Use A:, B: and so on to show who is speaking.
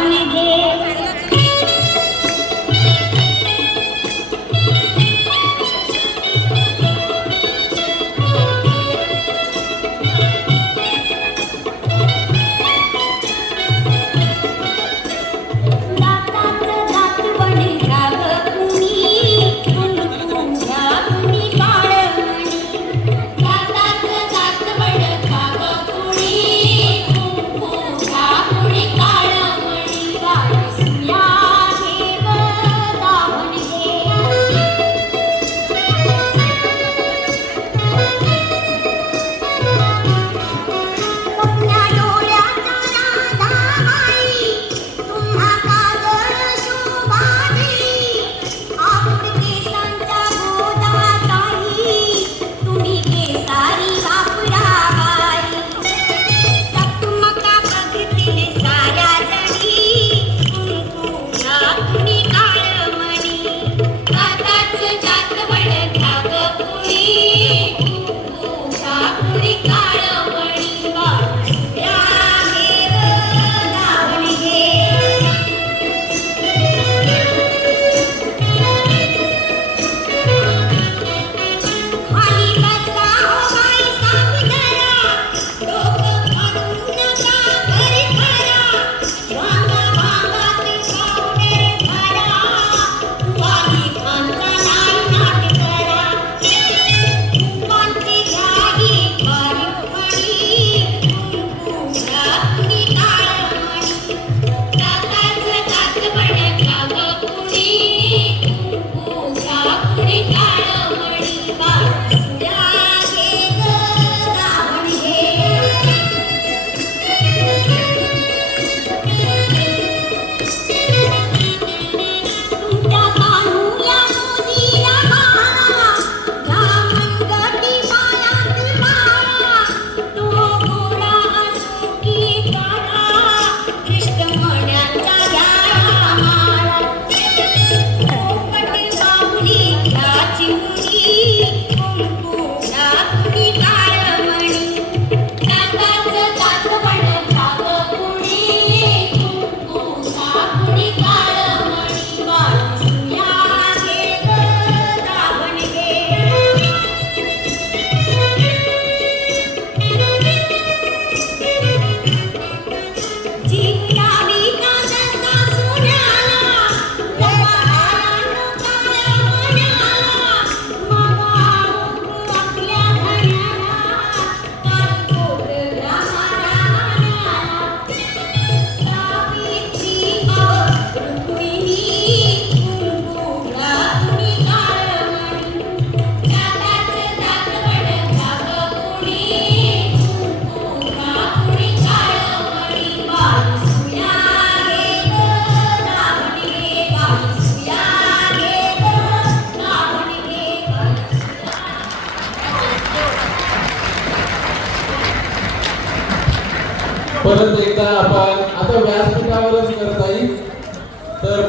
A: i'm gonna Dominique. like me.
B: परत एकदा आपण आता व्यासपीठावरच करता येईल. तर